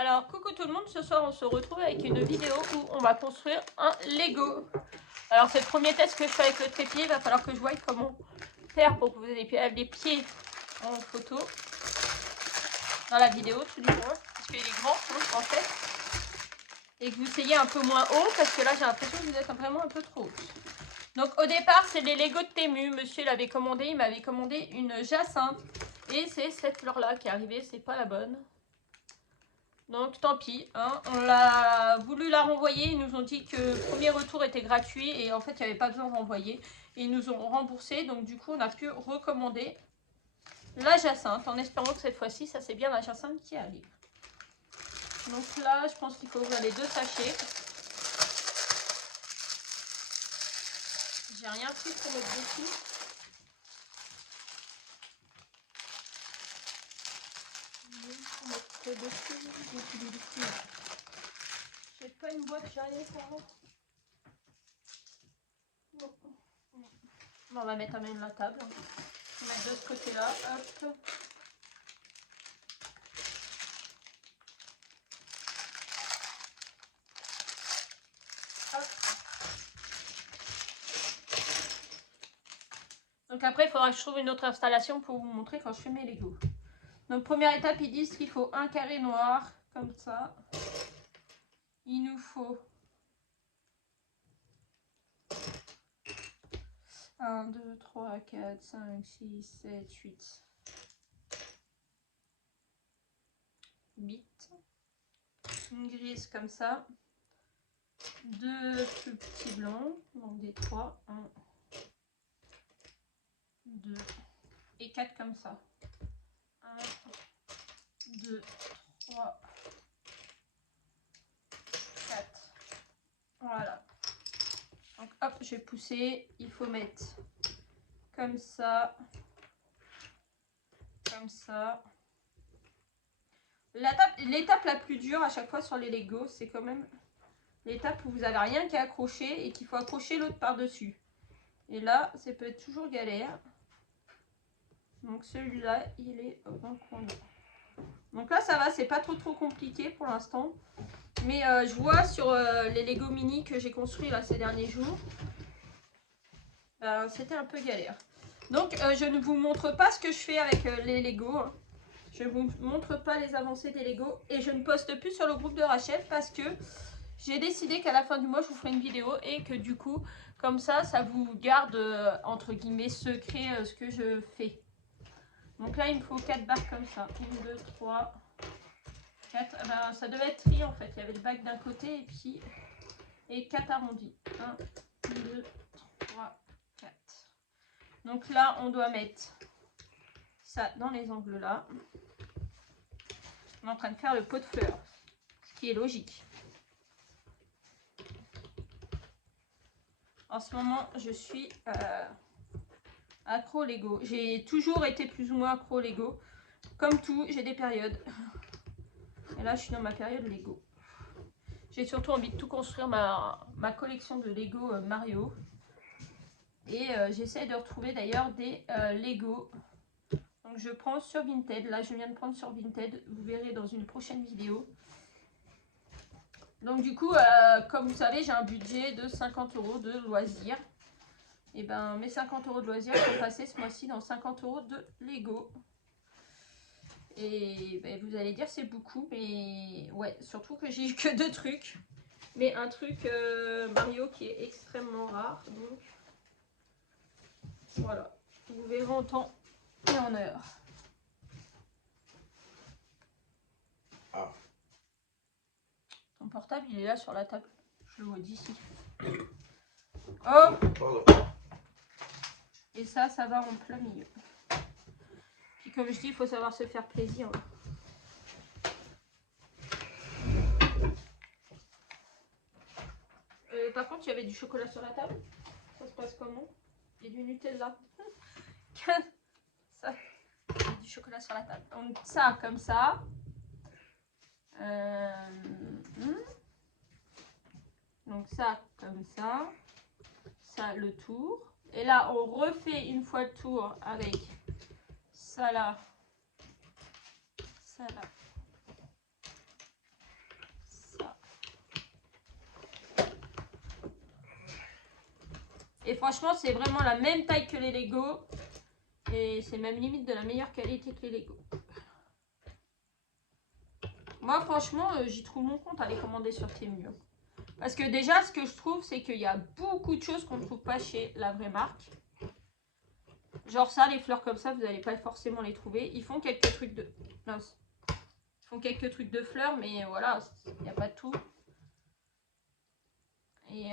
Alors, coucou tout le monde, ce soir on se retrouve avec une vidéo où on va construire un Lego. Alors c'est le premier test que je fais avec le trépied, il va falloir que je voie comment faire pour que vous ayez les pieds en photo dans la vidéo tout du moins, parce qu'il est grand en fait, et que vous soyez un peu moins haut, parce que là j'ai l'impression que vous êtes vraiment un peu trop haut. Donc au départ c'est les Lego de Temu, monsieur l'avait commandé, il m'avait commandé une jacinthe, et c'est cette fleur là qui est arrivée, c'est pas la bonne. Donc tant pis, hein. On a voulu la renvoyer, ils nous ont dit que le premier retour était gratuit et en fait il n'y avait pas besoin de renvoyer. Ils nous ont remboursé, donc du coup on a pu recommander la jacinthe en espérant que cette fois-ci ça c'est bien la jacinthe qui arrive. Donc là je pense qu'il faut ouvrir les deux sachets. J'ai rien pris pour mettre dessus. J'ai pas une boîte, j'ai rien pour moi. Bon, on va mettre à même la table. On va mettre de ce côté-là. Hop. Hop. Donc après, il faudra que je trouve une autre installation pour vous montrer quand je fais mes Lego. Donc première étape, ils disent qu'il faut un carré noir, comme ça. Il nous faut 1, 2, 3, 4, 5, 6, 7, 8. 8. Une grise comme ça. Deux plus petits blancs, donc des 3. 1, 2 et 4 comme ça. 1, 2, 3, 4. Voilà. Donc hop, je vais pousser. Il faut mettre comme ça. Comme ça. L'étape la plus dure à chaque fois sur les Lego, c'est quand même l'étape où vous n'avez rien qu'à accrocher et qu'il faut accrocher l'autre par-dessus. Et là, ça peut être toujours galère. Donc celui-là, il est dans le coin. Donc là, ça va, c'est pas trop compliqué pour l'instant. Mais je vois sur les Lego mini que j'ai construits là ces derniers jours, c'était un peu galère. Donc je ne vous montre pas ce que je fais avec les Lego. Je ne vous montre pas les avancées des Lego. Et je ne poste plus sur le groupe de Rachel parce que j'ai décidé qu'à la fin du mois, je vous ferai une vidéo. Et que du coup, comme ça, ça vous garde, entre guillemets, secret ce que je fais. Donc là, il me faut 4 barres comme ça. 1, 2, 3, 4. Ben, ça devait être tri en fait. Il y avait le bac d'un côté et puis... Et 4 arrondis. 1, 2, 3, 4. Donc là, on doit mettre ça dans les angles là. On est en train de faire le pot de fleurs, ce qui est logique. En ce moment, je suis accro Lego. J'ai toujours été plus ou moins accro Lego. Comme tout, j'ai des périodes. Et là, je suis dans ma période Lego. J'ai surtout envie de tout construire ma collection de Lego Mario. Et j'essaie de retrouver d'ailleurs des Lego. Donc je prends sur Vinted. Là, je viens de prendre sur Vinted. Vous verrez dans une prochaine vidéo. Donc du coup, comme vous savez, j'ai un budget de 50 € de loisirs. Et ben mes 50 € de loisirs sont passés ce mois-ci dans 50 € de Lego. Et ben, vous allez dire c'est beaucoup, mais ouais, surtout que j'ai eu que 2 trucs. Mais un truc Mario qui est extrêmement rare. Donc voilà, vous verrez en temps et en heure. Ah. Ton portable il est là sur la table. Je le vois d'ici. Oh! Pardon. Et ça va en plein milieu. Puis comme je dis, il faut savoir se faire plaisir. Par contre, il y avait du chocolat sur la table. Ça se passe comment? Et du Nutella. Ça, il y a du chocolat sur la table. Donc ça, comme ça. Donc ça, comme ça. Ça, le tour. Et là, on refait une fois le tour avec ça là. Ça là. Et franchement, c'est vraiment la même taille que les Lego. Et c'est même limite de la meilleure qualité que les Lego. Moi, franchement, j'y trouve mon compte à les commander sur Temu. Parce que déjà, ce que je trouve, c'est qu'il y a beaucoup de choses qu'on ne trouve pas chez la vraie marque. Genre ça, les fleurs comme ça, vous n'allez pas forcément les trouver. Ils font quelques trucs de... Mince. Ils font quelques trucs de fleurs, mais voilà, il n'y a pas de tout. Et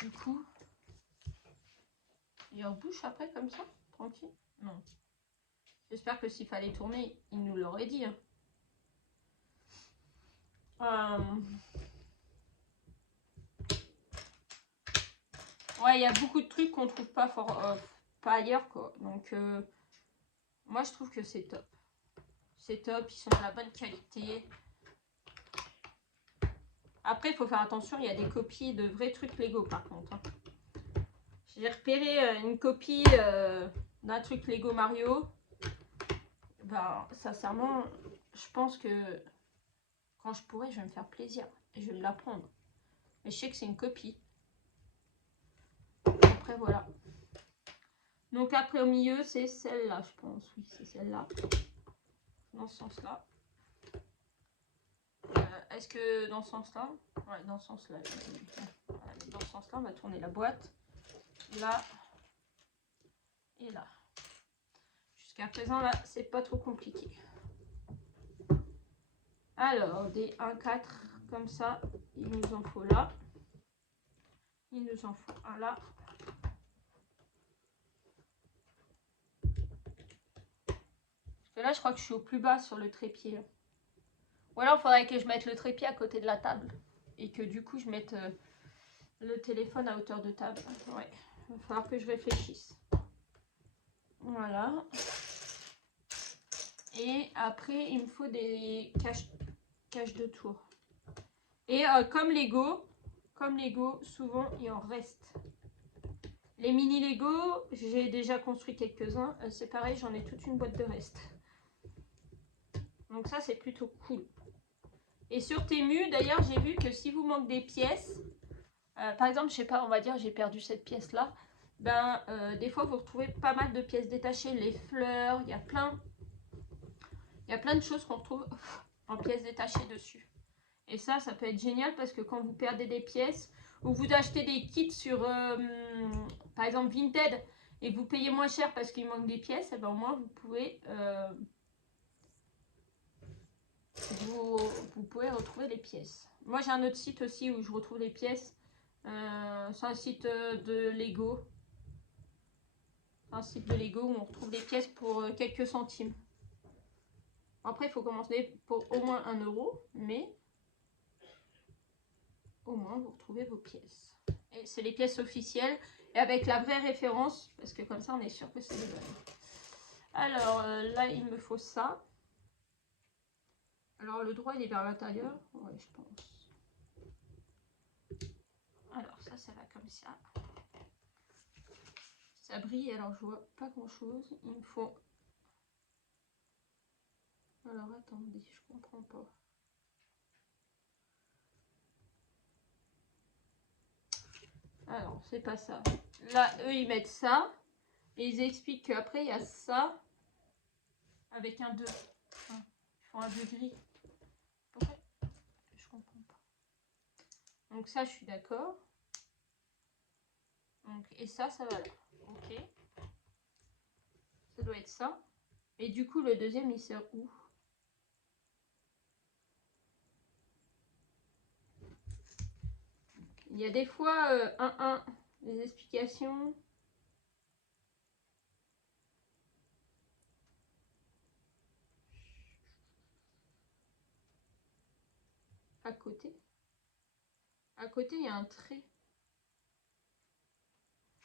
du coup, il rebouche après comme ça, tranquille. Non. J'espère que s'il fallait tourner, il nous l'aurait dit. Ouais, il y a beaucoup de trucs qu'on trouve pas, pas ailleurs, quoi. Donc, moi, je trouve que c'est top. C'est top, ils sont de la bonne qualité. Après, il faut faire attention, il y a des copies de vrais trucs Lego, par contre. Hein. J'ai repéré une copie d'un truc Lego Mario. Ben, sincèrement, je pense que quand je pourrai, je vais me faire plaisir. Et je vais me la prendre. Mais je sais que c'est une copie. Après, voilà. Donc après, au milieu, c'est celle-là, je pense. Oui, c'est celle-là. Dans ce sens-là. Est-ce que dans ce sens-là? Ouais, dans ce sens-là. Voilà, dans ce sens-là, on va tourner la boîte. Là. Et là. Jusqu'à présent, là, c'est pas trop compliqué. Alors, des 1-4 comme ça, il nous en faut là. Il nous en faut un là. Parce que là, je crois que je suis au plus bas sur le trépied. Ou alors, il faudrait que je mette le trépied à côté de la table. Et que du coup, je mette le téléphone à hauteur de table. Ouais, il va falloir que je réfléchisse. Voilà. Et après, il me faut des caches de tour. Et comme Lego, souvent, il en reste. Les mini Lego, j'ai déjà construit quelques-uns. C'est pareil, j'en ai toute une boîte de reste. Donc ça, c'est plutôt cool. Et sur Temu, d'ailleurs, j'ai vu que si vous manque des pièces, par exemple, je sais pas, on va dire, j'ai perdu cette pièce-là. Ben, des fois, vous retrouvez pas mal de pièces détachées. Les fleurs, il y a plein de choses qu'on retrouve en pièces détachées dessus. Et ça peut être génial parce que quand vous perdez des pièces ou vous achetez des kits sur, par exemple, Vinted et que vous payez moins cher parce qu'il manque des pièces, et ben au moins vous pouvez, vous pouvez retrouver les pièces. Moi, j'ai un autre site aussi où je retrouve les pièces. C'est un site de Lego. Un site de Lego où on retrouve des pièces pour quelques centimes. Après, il faut commencer pour au moins 1 euro, mais au moins vous retrouvez vos pièces. Et c'est les pièces officielles et avec la vraie référence, parce que comme ça on est sûr que c'est les bonnes. Alors là il me faut ça. Alors le droit il est vers l'intérieur, ouais je pense. Alors ça va comme ça. Ça brille, alors je vois pas grand chose. Il me faut... Alors attendez, je comprends pas. Alors, c'est pas ça. Là, eux, ils mettent ça. Et ils expliquent qu'après, il y a ça. Avec un 2. Ils font un 2 gris. Pourquoi? Je comprends pas. Donc ça, je suis d'accord. Donc, et ça va là. Ok. Ça doit être ça. Et du coup, le deuxième, il sert où? Il y a des fois, les explications... À côté. À côté, il y a un trait.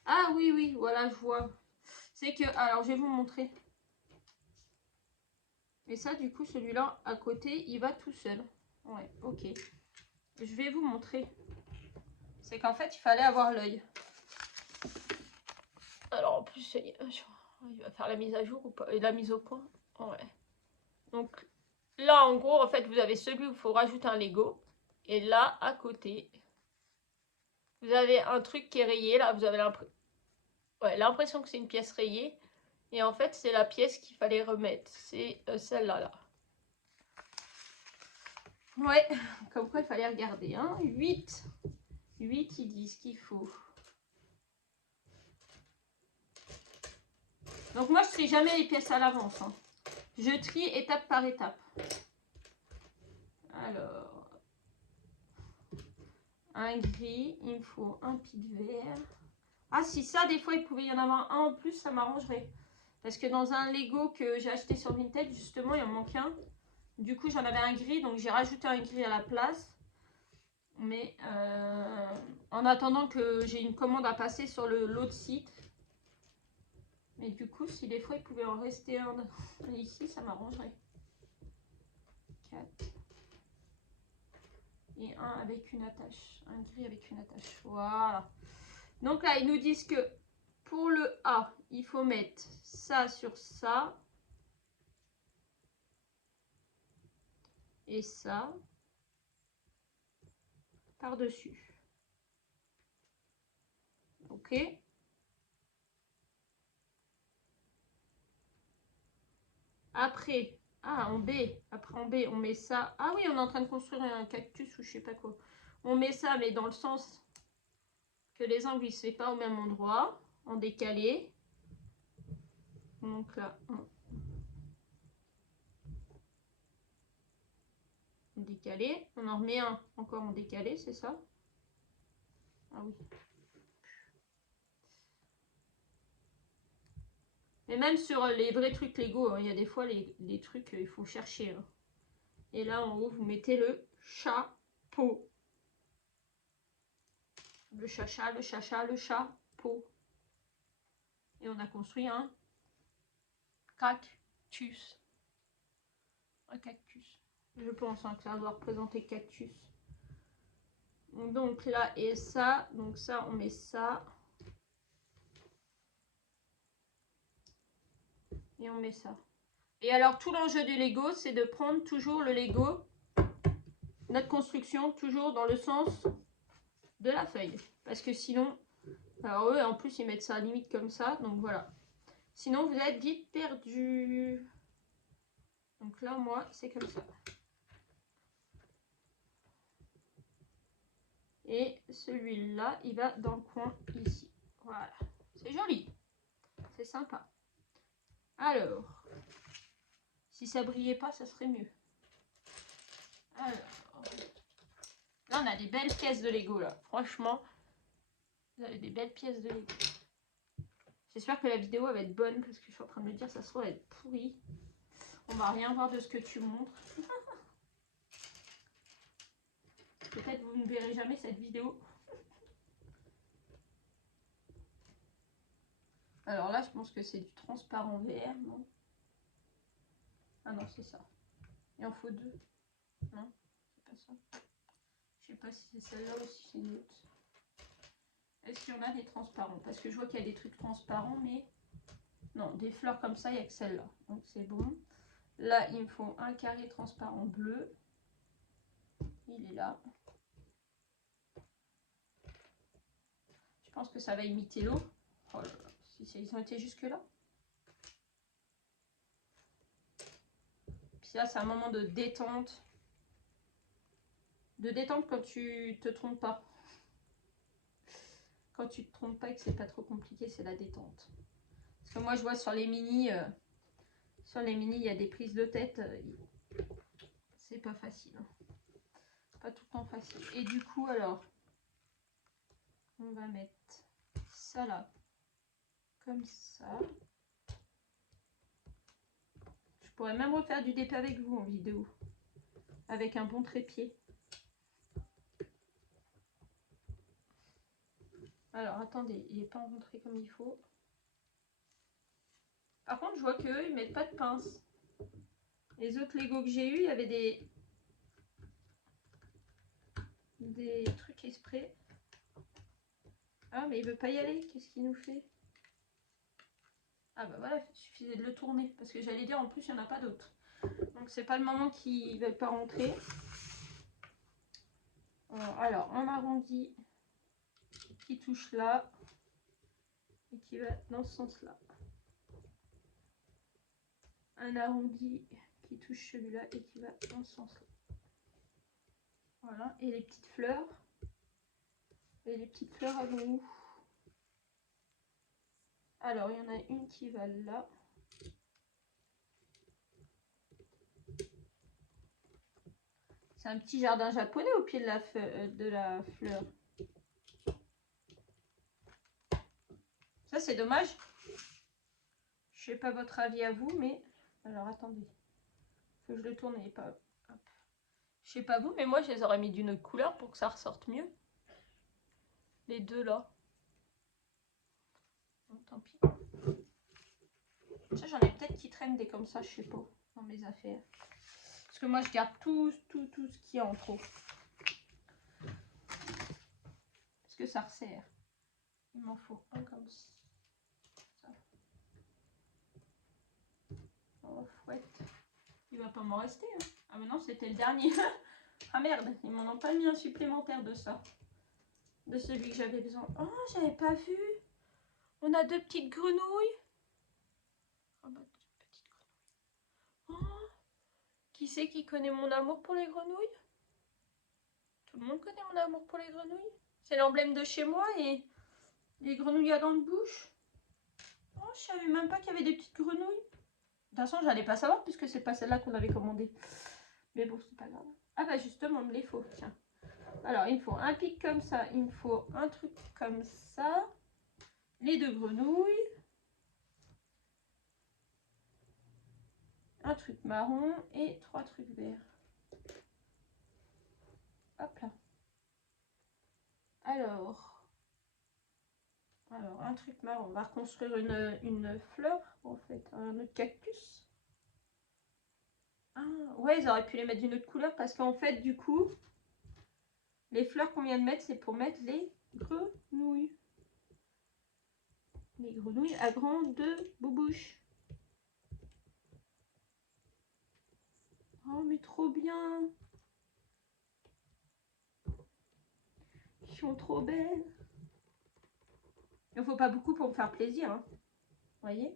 Ah oui, voilà, je vois. C'est que... Alors, je vais vous montrer. Et ça, du coup, celui-là, à côté, il va tout seul. Ouais, ok. Je vais vous montrer. C'est qu'en fait, il fallait avoir l'œil. Alors, en plus, il va faire la mise à jour ou pas? Et la mise au point. Ouais. Donc, là, en gros, en fait, vous avez celui où il faut rajouter un Lego. Et là, à côté, vous avez un truc qui est rayé. Là, vous avez l'impression que c'est une pièce rayée. Et en fait, c'est la pièce qu'il fallait remettre. C'est celle-là, là. Ouais, comme quoi il fallait regarder. Hein. 8, ils disent qu'il faut. Donc moi, je trie jamais les pièces à l'avance. Hein. Je trie étape par étape. Alors, un gris, il me faut un pis de vert. Ah, si ça, des fois, il pouvait y en avoir un en plus, ça m'arrangerait. Parce que dans un Lego que j'ai acheté sur Vinted, justement, il en manque un. Du coup, j'en avais un gris, donc j'ai rajouté un gris à la place. Mais en attendant que j'ai une commande à passer sur l'autre site. Mais du coup, si des fois, il pouvait en rester un ici, ça m'arrangerait. 4. Et un avec une attache. Un gris avec une attache. Voilà. Donc là, ils nous disent que pour le A, il faut mettre ça sur ça. Et ça. Par-dessus. Ok. Après, en B. Après, en B, on met ça. Ah oui, on est en train de construire un cactus ou je sais pas quoi. On met ça, mais dans le sens que les angles ne se font pas au même endroit. En décalé. Donc là, en décalé. On en remet un encore en décalé, c'est ça? Ah oui. Et même sur les vrais trucs Lego, hein, il y a des fois les trucs, il faut chercher. Hein. Et là, en haut, vous mettez le chapeau. Le chacha, le chacha, le chapeau. Et on a construit un cactus. Un cactus. Je pense hein, que ça doit représenter cactus. Donc là, et ça. Donc ça, on met ça. Et on met ça. Et alors, tout l'enjeu du Lego, c'est de prendre toujours le Lego, notre construction, toujours dans le sens de la feuille. Parce que sinon, alors eux, en plus, ils mettent ça à limite comme ça. Donc voilà. Sinon, vous êtes vite perdu. Donc là, moi, c'est comme ça. Et celui-là, il va dans le coin ici. Voilà. C'est joli. C'est sympa. Alors, si ça brillait pas, ça serait mieux. Alors, là, on a des belles pièces de Lego, là. Franchement, vous avez des belles pièces de Lego. J'espère que la vidéo va être bonne, parce que je suis en train de me dire, ça se trouve, elle va être pourrie. On va rien voir de ce que tu montres. Peut-être vous ne verrez jamais cette vidéo. Alors là, je pense que c'est du transparent vert, non? Ah non, c'est ça. Il en faut deux. Non, c'est pas ça. Je sais pas si c'est celle-là ou si c'est une autre. Est-ce qu'il y en a des transparents? Parce que je vois qu'il y a des trucs transparents, mais... Non, des fleurs comme ça, il n'y a que celle-là. Donc c'est bon. Là, il me faut un carré transparent bleu. Il est là. Je pense que ça va imiter l'eau. Oh là là, si ils ont été jusque là. Puis là, c'est un moment de détente. De détente quand tu te trompes pas. Quand tu te trompes pas et que c'est pas trop compliqué, c'est la détente. Parce que moi, je vois sur les mini, il y a des prises de tête. C'est pas facile. Hein. Pas tout le temps facile. Et du coup, alors, on va mettre ça là, comme ça. Je pourrais même refaire du DP avec vous en vidéo, avec un bon trépied. Alors, attendez, il n'est pas rentré comme il faut. Par contre, je vois qu'eux, ils mettent pas de pince. Les autres Lego que j'ai eu, il y avait des trucs exprès. Ah, mais il veut pas y aller. Qu'est-ce qu'il nous fait? Ah bah voilà, il suffisait de le tourner. Parce que j'allais dire, en plus, il n'y en a pas d'autres. Donc, c'est pas le moment qu'ils veulent pas rentrer. Alors, on arrondit qui touche là et qui va dans ce sens-là. Un arrondi qui touche celui-là et qui va dans ce sens-là. Voilà, et les petites fleurs. Et les petites fleurs, elles vont où? Alors, il y en a une qui va là. C'est un petit jardin japonais au pied de la fleur. Ça, c'est dommage. Je sais pas votre avis à vous, mais... Alors, attendez. Faut que je le tourne et pas... Hop. Je sais pas vous, mais moi, je les aurais mis d'une autre couleur pour que ça ressorte mieux. Les deux, là. Bon, tant pis. Ça, j'en ai peut-être qui traînent des comme ça, je sais pas, dans mes affaires. Parce que moi, je garde tout ce qui est en trop. Parce que ça resserre. Il m'en faut un comme ça. Oh, fouette. Il va pas m'en rester. Hein. Ah, mais non, c'était le dernier. Ah merde, ils m'en ont pas mis un supplémentaire de ça. De celui que j'avais besoin. Oh, j'avais pas vu. On a deux petites grenouilles. Oh, bah, deux petites grenouilles. Oh, qui c'est qui connaît mon amour pour les grenouilles? Tout le monde connaît mon amour pour les grenouilles. C'est l'emblème de chez moi et les grenouilles à dents de bouche. Oh, je savais même pas qu'il y avait des petites grenouilles. De toute façon, j'allais pas savoir puisque c'est pas celle-là qu'on avait commandée. Mais bon, c'est pas grave. Ah bah justement, il me les faut, tiens. Alors, il me faut un pic comme ça, il me faut un truc comme ça. Les deux grenouilles. Un truc marron et 3 trucs verts. Hop là. Alors, un truc marron. On va reconstruire une fleur, en fait, un autre cactus. Ah, ouais, ils auraient pu les mettre d'une autre couleur parce qu'en fait, du coup, les fleurs qu'on vient de mettre, c'est pour mettre les grenouilles. Les grenouilles à grandes boubouches. Oh, mais trop bien! Ils sont trop belles. Il ne faut pas beaucoup pour me faire plaisir. Hein. Vous voyez?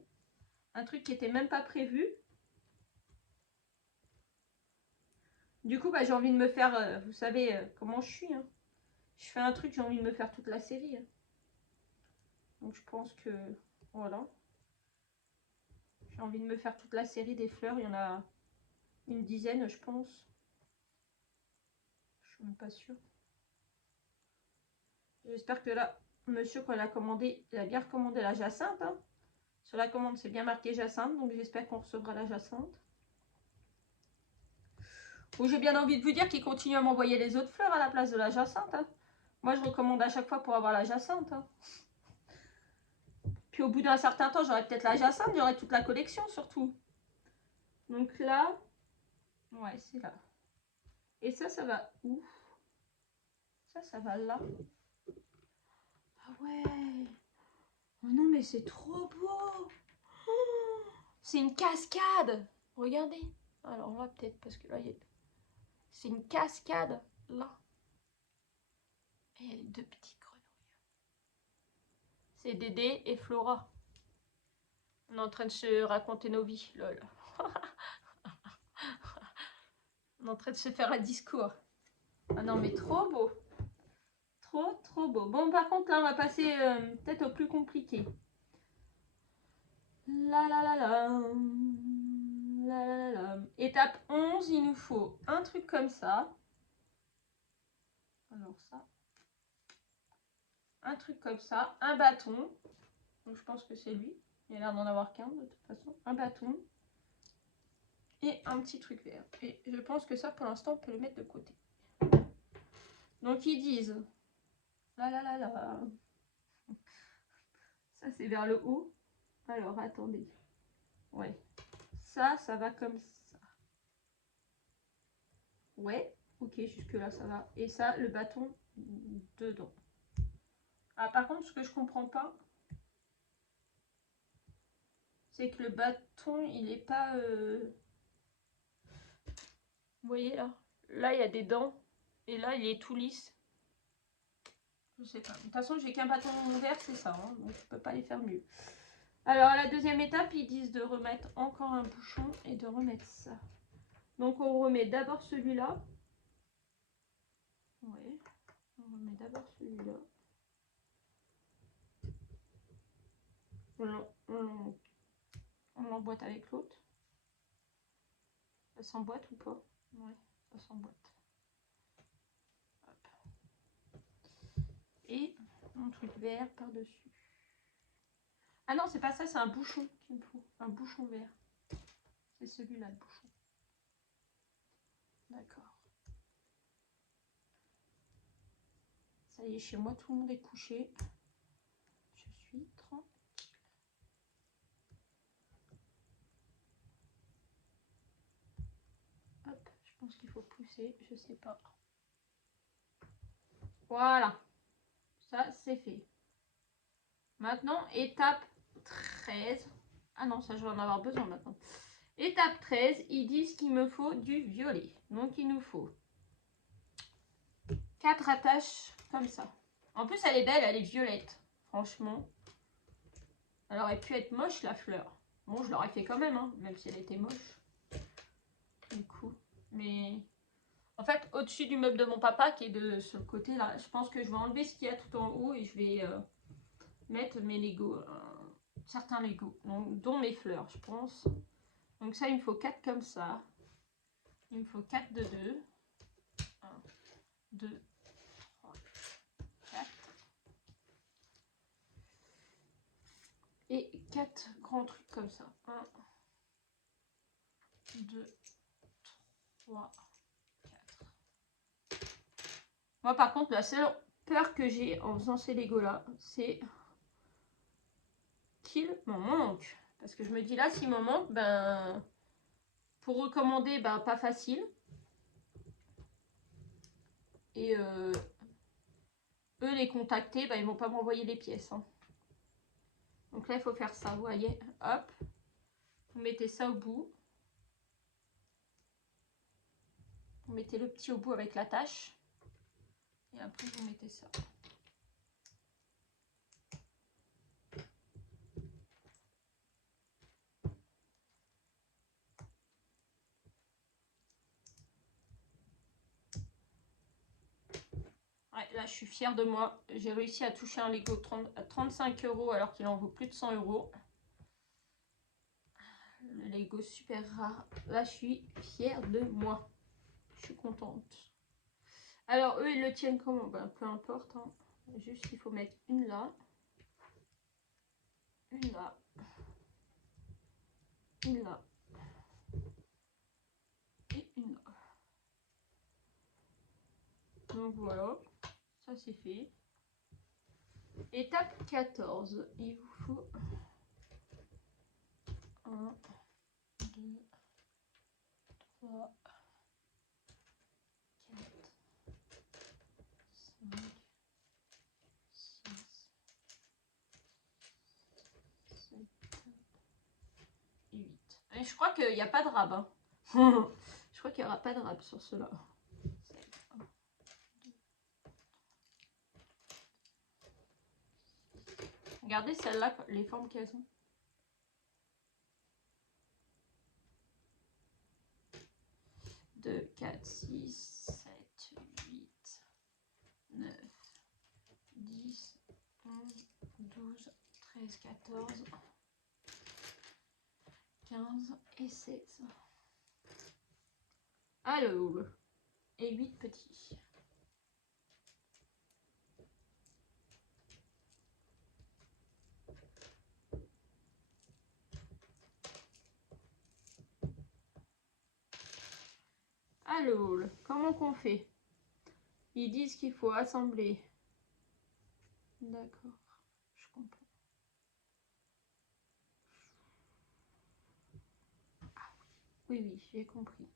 Un truc qui n'était même pas prévu. Du coup, bah, j'ai envie de me faire... vous savez comment je suis. Hein. Je fais un truc, j'ai envie de me faire toute la série. Hein. Donc je pense que... Voilà. J'ai envie de me faire toute la série des fleurs. Il y en a une dizaine, je pense. Je suis même pas sûre. J'espère que là, monsieur, quand il a commandé, il a bien recommandé la jacinthe. Hein. Sur la commande, c'est bien marqué jacinthe. Donc j'espère qu'on recevra la jacinthe. Ou j'ai bien envie de vous dire qu'il continue à m'envoyer les autres fleurs à la place de la jacinthe. Hein. Moi, je recommande à chaque fois pour avoir la jacinthe. Hein. Puis au bout d'un certain temps, j'aurai peut-être la jacinthe, j'aurai toute la collection surtout. Donc là, ouais, c'est là. Et ça va où? Ça va là. Ah ouais. Oh non, mais c'est trop beau. Oh, c'est une cascade. Regardez. Alors là, peut-être parce que là, c'est une cascade là. Et il y a les deux petites grenouilles. C'est Dédé et Flora. On est en train de se raconter nos vies, lol. On est en train de se faire un discours. Ah non, mais trop beau. Trop beau. Bon, par contre, là, on va passer peut-être au plus compliqué. La la la la. La la la la. Étape 11, il nous faut un truc comme ça. Alors ça. Un truc comme ça. Un bâton. Donc je pense que c'est lui. Il a l'air d'en avoir qu'un de toute façon. Un bâton. Et un petit truc vert. Et je pense que ça, pour l'instant, on peut le mettre de côté. Donc ils disent... La la la la. Ça, c'est vers le haut. Alors, attendez. Ouais. Ça va comme ça. Ouais. Ok, jusque là, ça va. Et ça, le bâton dedans. Ah, par contre, ce que je comprends pas, c'est que le bâton, il est pas... Vous voyez, là? Là, il y a des dents. Et là, il est tout lisse. Je sais pas. De toute façon, j'ai qu'un bâton vert, c'est ça. Hein, donc, je peux pas les faire mieux. Alors, à la deuxième étape, ils disent de remettre encore un bouchon et de remettre ça. Donc, on remet d'abord celui-là. Oui. On remet d'abord celui-là. On l'emboîte avec l'autre. Ça s'emboîte ou pas? Oui, ça s'emboîte. Et mon truc vert par-dessus. Ah non, c'est pas ça, c'est un bouchon qu'il me faut. Un bouchon vert. C'est celui-là, le bouchon. D'accord. Ça y est, chez moi, tout le monde est couché. Je suis tranquille. Hop, je pense qu'il faut pousser, je sais pas. Voilà. Ça, c'est fait. Maintenant, étape 13. Ah non, ça, je vais en avoir besoin maintenant. Étape 13, ils disent qu'il me faut du violet. Donc, il nous faut 4 attaches comme ça. En plus, elle est belle, elle est violette. Franchement. Elle aurait pu être moche, la fleur. Bon, je l'aurais fait quand même, hein, même si elle était moche. Du coup. Mais en fait, au-dessus du meuble de mon papa, qui est de ce côté-là, je pense que je vais enlever ce qu'il y a tout en haut et je vais mettre mes Lego. Certains Lego, donc, dont mes fleurs, je pense. Donc ça, il me faut 4 comme ça. Il me faut 4 de 2. 1, 2, 3, 4. Et 4 grands trucs comme ça. 1, 2, 3, 4. Moi, par contre, la seule peur que j'ai en faisant ces Lego-là, c'est qu'il m'en manque. Parce que je me dis là, s'il m'en manque, ben... Pour recommander, ben, pas facile. Et eux, les contacter, ben, ils vont pas m'envoyer les pièces. Hein. Donc là, il faut faire ça, vous voyez. Hop. Vous mettez ça au bout. Vous mettez le petit au bout avec l'attache. Et après, vous mettez ça. Ouais, là, je suis fière de moi. J'ai réussi à toucher un Lego à 35 € alors qu'il en vaut plus de 100 €. Le Lego super rare. Là, je suis fière de moi. Je suis contente. Alors, eux, ils le tiennent comment? Ben, peu importe. Hein. Juste, il faut mettre une là. Une là. Une là. Et une là. Donc, voilà. Ça, c'est fait. Étape 14. Il vous faut 1, 2, 3, 4, 5, 6, 7 et 8. Et je crois qu'il n'y a pas de rab. Hein. Je crois qu'il n'y aura pas de rab sur cela. Regardez celle-là, les formes qu'elles ont. 2, 4, 6, 7, 8, 9, 10, 11, 12, 13, 14, 15 et 16. Alors, et 8 petits. Alors, comment qu'on fait? Ils disent qu'il faut assembler. D'accord, je comprends. Ah oui, oui, j'ai compris.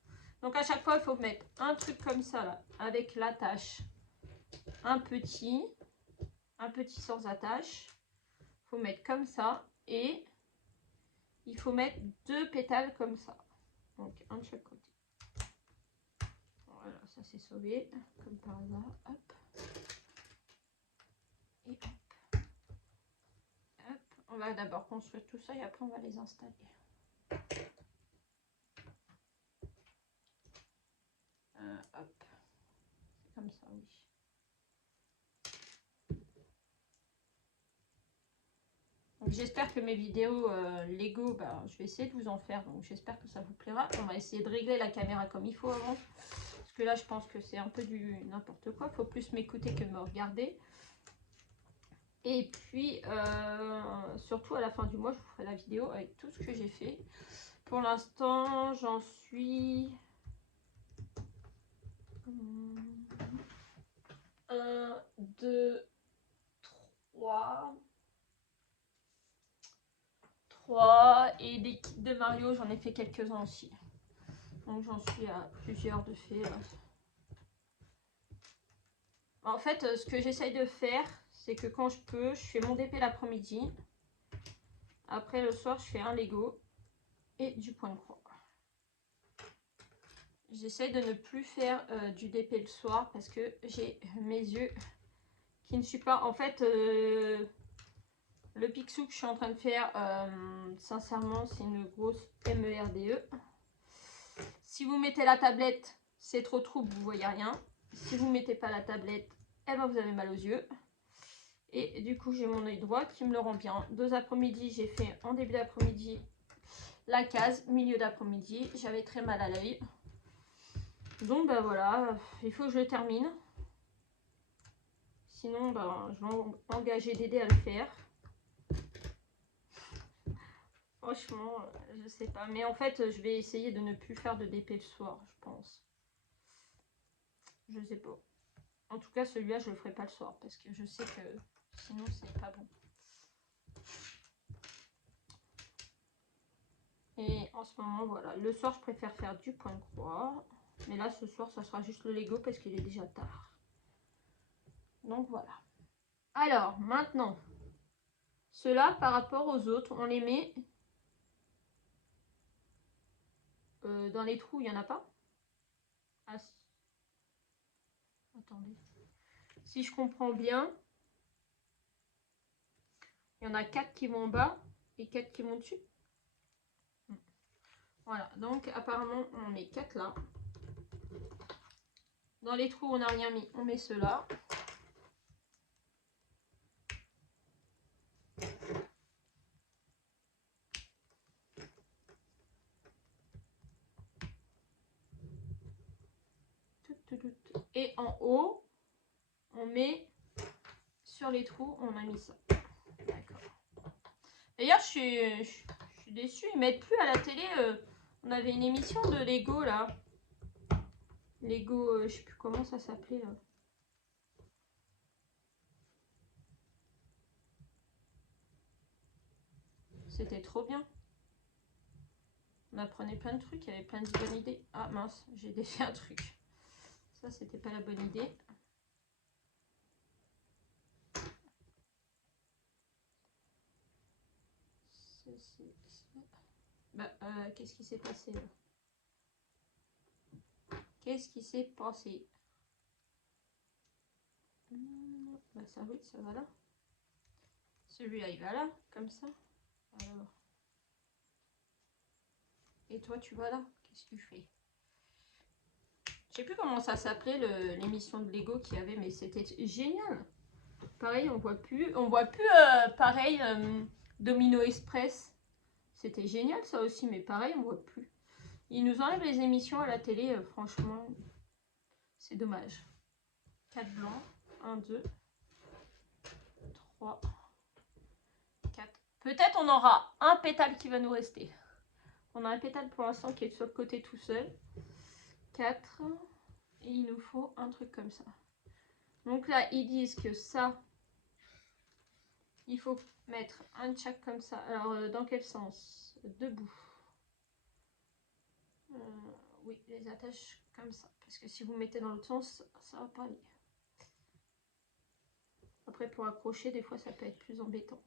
Donc à chaque fois, il faut mettre un truc comme ça, là, avec l'attache. Un petit sans attache. Il faut mettre comme ça. Et il faut mettre 2 pétales comme ça. Donc un de chaque côté. Voilà, ça c'est sauvé, comme par hasard. Hop. On va d'abord construire tout ça et après on va les installer. Hop. C'est comme ça, oui. J'espère que mes vidéos Lego, bah, je vais essayer de vous en faire. Donc j'espère que ça vous plaira. On va essayer de régler la caméra comme il faut avant. Parce que là, je pense que c'est un peu du n'importe quoi. Il faut plus m'écouter que me regarder. Et puis, surtout à la fin du mois, je vous ferai la vidéo avec tout ce que j'ai fait. Pour l'instant, j'en suis... 1, 2, 3... 3 et des kits de Mario, j'en ai fait quelques-uns aussi. Donc j'en suis à plusieurs de faits. En fait, ce que j'essaye de faire, c'est que quand je peux, je fais mon DP l'après-midi. Après, le soir, je fais un Lego et du point de croix. J'essaye de ne plus faire du DP le soir parce que j'ai mes yeux qui ne suivent pas. En fait, le Picsou que je suis en train de faire, sincèrement, c'est une grosse MERDE. Si vous mettez la tablette, c'est trop trouble, vous voyez rien. Si vous mettez pas la tablette, eh ben vous avez mal aux yeux. Et du coup, j'ai mon œil droit qui me le rend bien. 2 après-midi, j'ai fait en début d'après-midi la case, milieu d'après-midi. J'avais très mal à l'œil. Donc, ben voilà, il faut que je le termine. Sinon, ben, je vais engager Dédé à le faire. Franchement, je sais pas. Mais en fait, je vais essayer de ne plus faire de DP le soir, je pense. Je sais pas. En tout cas, celui-là, je le ferai pas le soir parce que je sais que sinon, c'est pas bon. Et en ce moment, voilà. Le soir, je préfère faire du point de croix. Mais là, ce soir, ça sera juste le Lego parce qu'il est déjà tard. Donc, voilà. Alors, maintenant, ceux-là, par rapport aux autres, on les met dans les trous. Il n'y en a pas? Ah, attendez. Si je comprends bien, il y en a 4 qui vont en bas et 4 qui vont dessus. Voilà, donc apparemment, on met 4 là. Dans les trous, on n'a rien mis, on met ceux-là. Et en haut, on met sur les trous, on a mis ça. D'accord. D'ailleurs, je suis déçue, ils mettent plus à la télé. On avait une émission de Lego là. Lego, je sais plus comment ça s'appelait là. C'était trop bien. On apprenait plein de trucs, il y avait plein de bonnes idées. Ah mince, j'ai défait un truc. Ça, c'était pas la bonne idée. Bah, qu'est-ce qui s'est passé là? Qu'est-ce qui s'est passé? Bah ça oui, ça va là. Celui-là, il va là, comme ça. Alors. Et toi, tu vas là. Qu'est-ce que tu fais? Je sais plus comment ça s'appelait l'émission de Lego qu'il y avait, mais c'était génial. Pareil, on voit plus pareil Domino Express. C'était génial ça aussi, mais pareil, on voit plus. Ils nous enlèvent les émissions à la télé, franchement, c'est dommage. 4 blancs, 1, 2, 3, 4. Peut-être on aura un pétale qui va nous rester. On a un pétale pour l'instant qui est sur le côté tout seul. 4. Et il nous faut un truc comme ça. Donc là, ils disent que ça, il faut mettre un tchac comme ça. Alors, dans quel sens? Debout. Oui, les attaches comme ça. Parce que si vous mettez dans l'autre sens, ça va pas aller. Après, pour accrocher, des fois, ça peut être plus embêtant.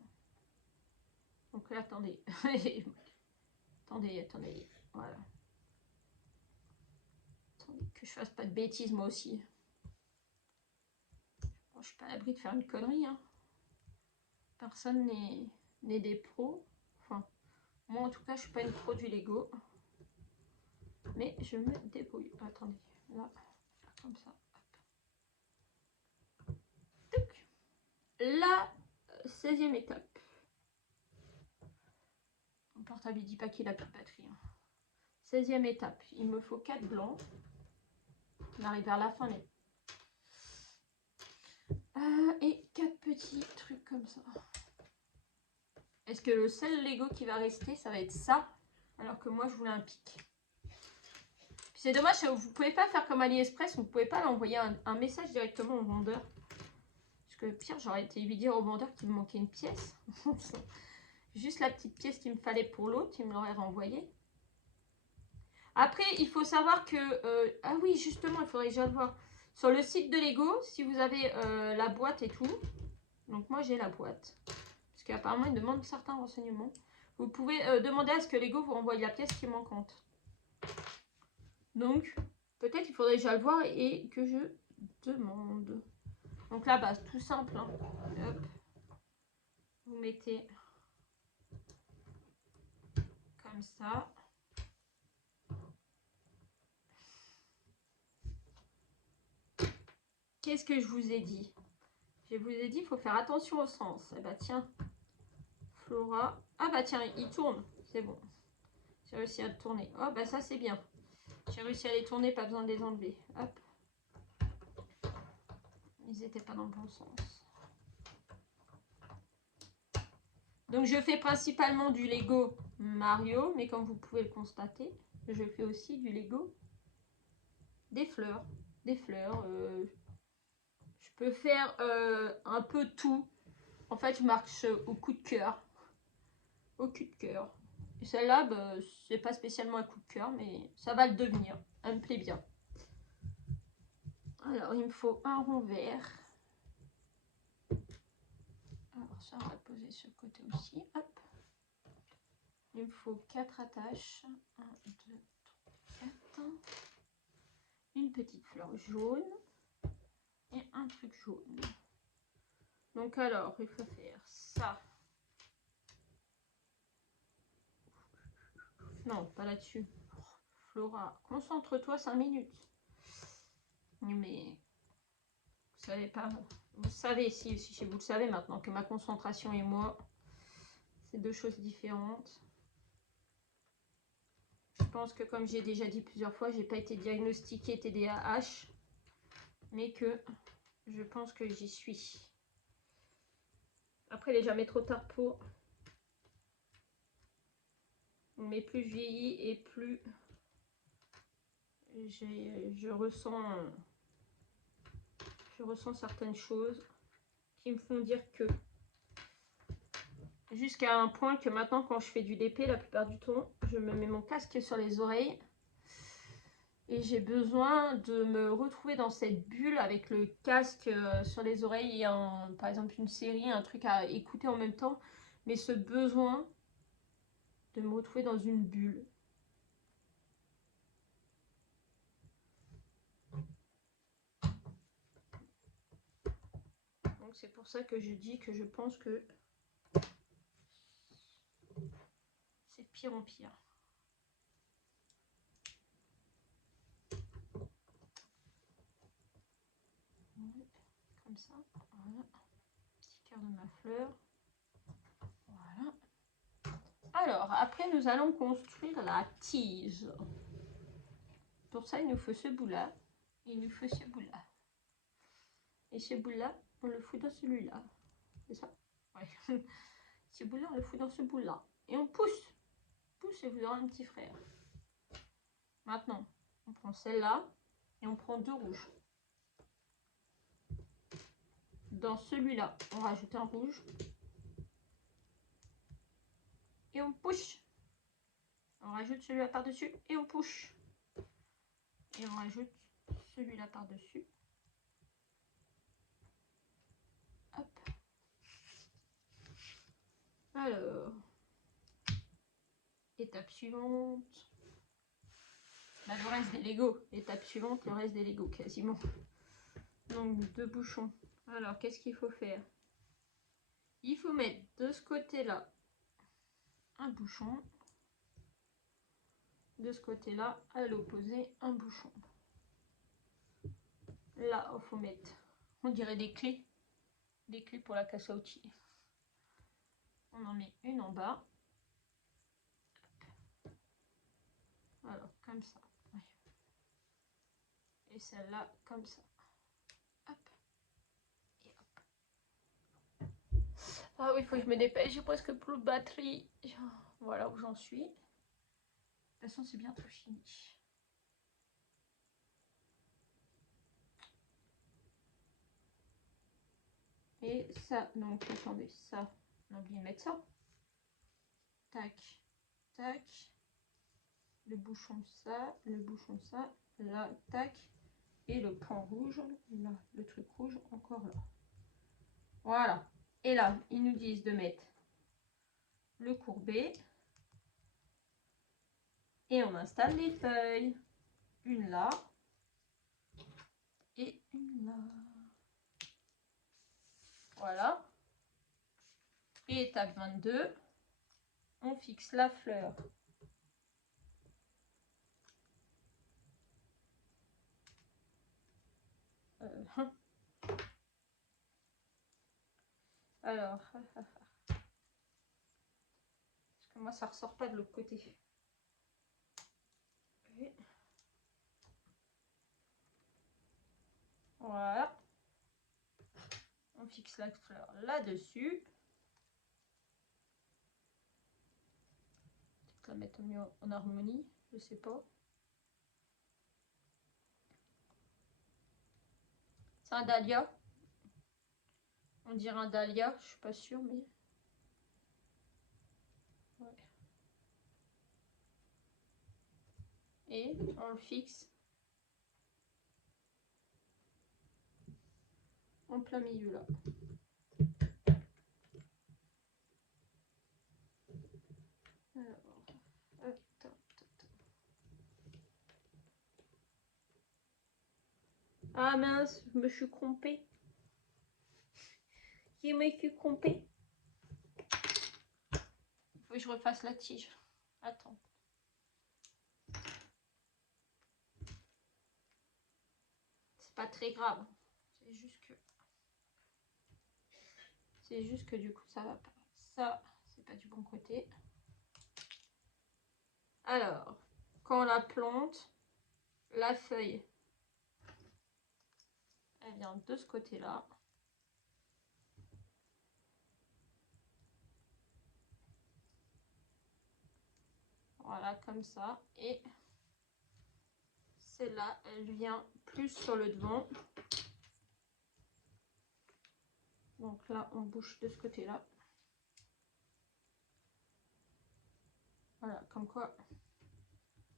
Donc là, attendez. attendez. Voilà. Attendez, que je fasse pas de bêtises, moi aussi. Bon, je suis pas à l'abri de faire une connerie. Hein. Personne est des pros. Enfin, moi en tout cas, je suis pas une pro du Lego. Mais je me débrouille. Attendez, là, comme ça. Tac. La 16e étape. Mon portable, il dit pas qu'il a plus de batterie. 16e étape. Il me faut 4 blancs. On arrive vers la fin, mais... et 4 petits trucs comme ça. Est-ce que le seul Lego qui va rester, ça va être ça? Alors que moi, je voulais un pic. C'est dommage, vous pouvez pas faire comme AliExpress, vous pouvez pas l'envoyer un message directement au vendeur. Parce que pire, j'aurais été lui dire au vendeur qu'il me manquait une pièce. Juste la petite pièce qu'il me fallait pour l'autre, il me l'aurait renvoyée. Après, il faut savoir que... ah oui, justement, il faudrait que j'aille voir. Sur le site de Lego, si vous avez la boîte et tout. Donc moi, j'ai la boîte. Parce qu'apparemment, il demande certains renseignements. Vous pouvez demander à ce que Lego vous renvoie la pièce qui est manquante. Donc, peut-être il faudrait que j'aille voir et que je demande. Donc la base, tout simple. Hein. Hop. Vous mettez comme ça. Qu'est-ce que je vous ai dit? Je vous ai dit, il faut faire attention au sens. Eh bah tiens, Flora. Ah bah tiens, il tourne. C'est bon. J'ai réussi à le tourner. Oh bah ça c'est bien. J'ai réussi à les tourner, pas besoin de les enlever. Hop. Ils n'étaient pas dans le bon sens. Donc je fais principalement du Lego Mario, mais comme vous pouvez le constater, je fais aussi du Lego des fleurs. Des fleurs. Je peux faire un peu tout. En fait, je marche au coup de cœur. Au coup de cœur. Et celle-là, bah, c'est pas spécialement un coup de cœur, mais ça va le devenir. Elle me plaît bien. Alors, il me faut un rond vert. Alors, ça, on va le poser sur le côté aussi. Hop. Il me faut 4 attaches. 1, 2, 3, 4. Une petite fleur jaune. Et un truc jaune. Donc, alors, il faut faire ça. Non, pas là-dessus. Flora, concentre-toi 5 minutes. Mais vous savez pas, vous savez, si vous le savez maintenant, que ma concentration et moi, c'est deux choses différentes. Je pense que comme j'ai déjà dit plusieurs fois, j'ai pas été diagnostiquée TDAH, mais que je pense que j'y suis. Après, il n'est jamais trop tard pour. Mais plus je vieillis et plus je ressens certaines choses qui me font dire que, jusqu'à un point que maintenant quand je fais du DP, la plupart du temps, je me mets mon casque sur les oreilles et j'ai besoin de me retrouver dans cette bulle avec le casque sur les oreilles et par exemple une série, un truc à écouter en même temps, mais ce besoin de me retrouver dans une bulle. Donc c'est pour ça que je dis que je pense que c'est de pire en pire. Comme ça, voilà. Petit cœur de ma fleur. Voilà. Alors, après, nous allons construire la tige. Pour ça, il nous faut ce bout-là. Il nous faut ce bout-là. Et ce bout-là, on le fout dans celui-là. C'est ça? Ouais. Ce bout-là, on le fout dans ce bout-là. Et on pousse. Pousse et vous aurez un petit frère. Maintenant, on prend celle-là et on prend deux rouges. Dans celui-là, on rajoute un rouge. Et on push. On rajoute celui-là par-dessus et on push. Et on rajoute celui-là par-dessus. Hop. Alors, étape suivante. Bah, le reste des Lego. Étape suivante, le reste des Lego quasiment. Donc deux bouchons. Alors, qu'est-ce qu'il faut faire? Il faut mettre de ce côté-là un bouchon. De ce côté-là, à l'opposé, un bouchon. Là, il faut mettre, on dirait des clés pour la casse à outils. On en met une en bas. Alors, comme ça. Ouais. Et celle-là, comme ça. Hop. Et hop. Ah oui, il faut que je me dépêche. J'ai presque plus de batterie. Voilà où j'en suis. De toute façon, c'est bientôt fini. Et ça, donc attendez, ça, on a oublié de mettre ça. Tac, tac. Le bouchon ça, là, tac. Et le point rouge, là, le truc rouge, encore là. Voilà. Et là, ils nous disent de mettre le courbé. Et on installe les feuilles. Une là. Et une là. Voilà. Et étape 22. On fixe la fleur. Alors, parce que moi ça ressort pas de l'autre côté. Et voilà. On fixe la fleur là-dessus. Peut-être la mettre mieux en harmonie, je sais pas. C'est un dahlia. On dirait un dahlia, je suis pas sûre, mais... Ouais. Et on le fixe en plein milieu là. Alors, ah mince, je me suis trompée. Je me suis trompée. Il faut que je refasse la tige. Attends. C'est pas très grave. C'est juste que du coup ça va pas. Ça, c'est pas du bon côté. Alors, quand on la plante, la feuille, elle vient de ce côté-là. Voilà, comme ça. Et celle-là, elle vient plus sur le devant. Donc là, on bouge de ce côté-là. Voilà, comme quoi,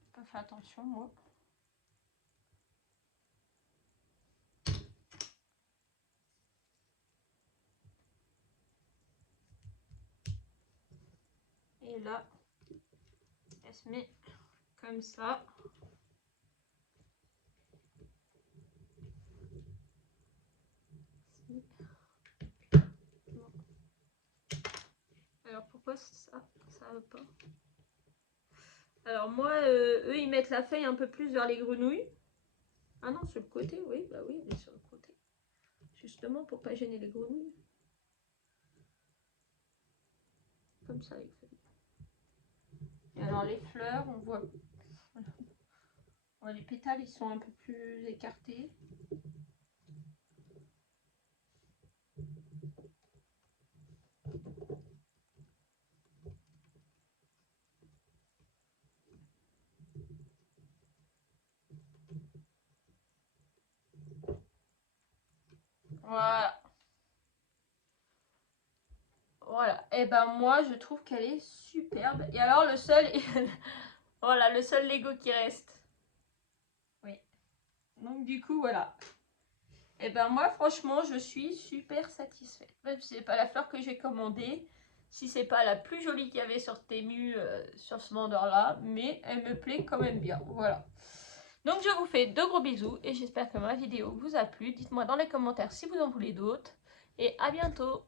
j'ai pas fait attention, moi. Et là, elle se met comme ça. Alors pourquoi ça va pas? Alors moi, eux, ils mettent la feuille un peu plus vers les grenouilles. Ah non, sur le côté, oui, bah oui, elle est sur le côté. Justement pour pas gêner les grenouilles. Comme ça, les feuilles. Et alors les fleurs, on voit... Ouais, les pétales, ils sont un peu plus écartés. Voilà. Voilà. Et ben moi, je trouve qu'elle est superbe. Et alors le seul... voilà, le seul Lego qui reste. Oui. Donc du coup, voilà. Et ben moi, franchement, je suis super satisfaite. Même si c'est pas la fleur que j'ai commandée. Si c'est pas la plus jolie qu'il y avait sur Temu, sur ce vendeur-là. Mais elle me plaît quand même bien. Voilà. Donc je vous fais de gros bisous et j'espère que ma vidéo vous a plu. Dites-moi dans les commentaires si vous en voulez d'autres. Et à bientôt.